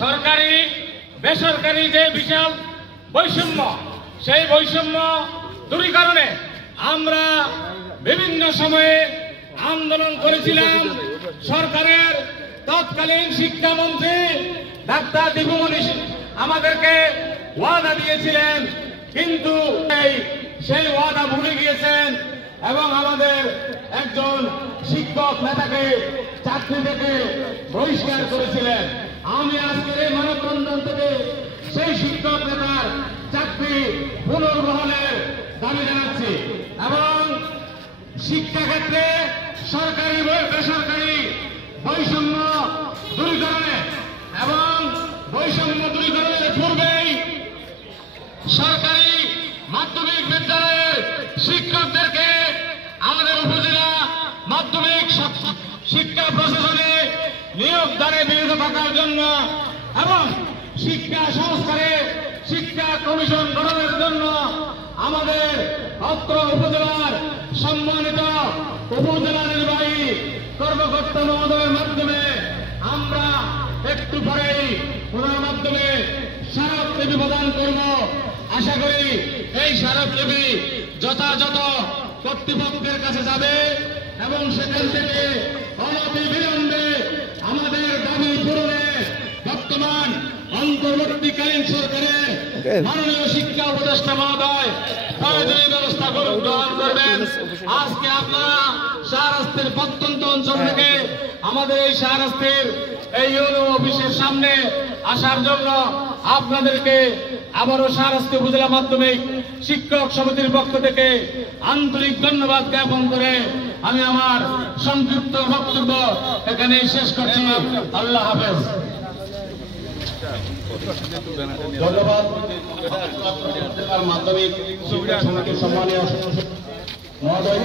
সরকারি বেসরকারি যে বিশাল বৈষম্য, সেই বৈষম্য দূরীকরণে আমরা বিভিন্ন সময়ে আন্দোলন করেছিলাম। সরকারের তৎকালীন শিক্ষামন্ত্রী ডাক্তার দীপুমণি আমাদেরকে ওয়াদা দিয়েছিলেন, কিন্তু সেই ওয়াদা ভুলে গিয়েছেন এবং আমাদের একজন শিক্ষক নেতাকে চাকরি থেকে বহিষ্কার করেছিলেন। আমি আজকের এই মানববন্ধন থেকে সেই শিক্ষক নেতার চাকরি পুনর্বহালের দাবি জানাচ্ছি এবং শিক্ষাক্ষেত্রে সরকারি বেসরকারি বৈষম্য দূরীকরণে এবং বৈষম্য দূরীকরণের পূর্বেই সরকারি মাধ্যমিক বিদ্যালয়ের শিক্ষকদেরকে আমাদের উপজেলা মাধ্যমিক শিক্ষা প্রশাসনে নিয়োগদানে বিরত থাকার জন্য এবং শিক্ষা সংস্কারে শিক্ষা কমিশন গঠনের জন্য আমাদের অত্র উপজেলার সম্মানিত উপজেলা নির্বাহী কর্মকর্তা মহোদয়ের মাধ্যমে আমরা একটু পরেই ওনার মাধ্যমে স্মারকলিপি প্রদান করব। আশা করি এই স্মারকলিপি যথাযথ কর্তৃপক্ষের কাছে যাবে এবং সেখান থেকে অনতি বিলম্বে আমাদের দাবি পূরণে বর্তমান অন্তর্বর্তীকালীন সরকারের মাননীয় শিক্ষা উপদেষ্টা মহোদয় প্রয়োজনীয় ব্যবস্থা গ্রহণ করবেন। আজকে আপনারা শাহরাস্তির প্রত্যন্ত অঞ্চল থেকে আমাদের এই শাহরাস্তির এই ইউনো অফিসের সামনে আসার জন্য আপনাদেরকে আবারও শাহরাস্তি উপজেলা মাধ্যমিক শিক্ষক সমিতির পক্ষ থেকে আন্তরিক ধন্যবাদ জ্ঞাপন করে আমি আমার সংক্ষিপ্ত বক্তব্য এখানে শেষ করছি। আল্লাহ হাফেজ। ধন্যবাদ মাধ্যমিক শিক্ষক সমিতির সম্মানীয় মহোদয়।